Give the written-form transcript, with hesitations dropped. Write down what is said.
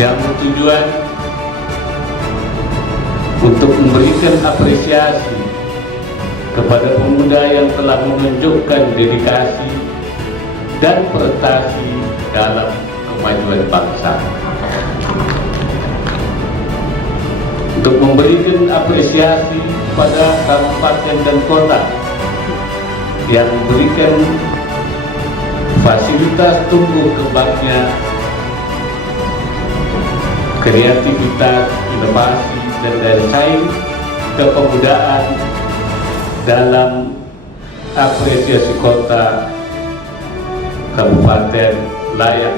yang bertujuan untuk memberikan apresiasi kepada pemuda yang telah menunjukkan dedikasi dan prestasi dalam kemajuan bangsa. Untuk memberikan apresiasi kepada kabupaten dan kota yang memberikan fasilitas tumbuh kembangnya kreativitas, inovasi, dan daya saing kepemudaan dalam apresiasi kota kabupaten layak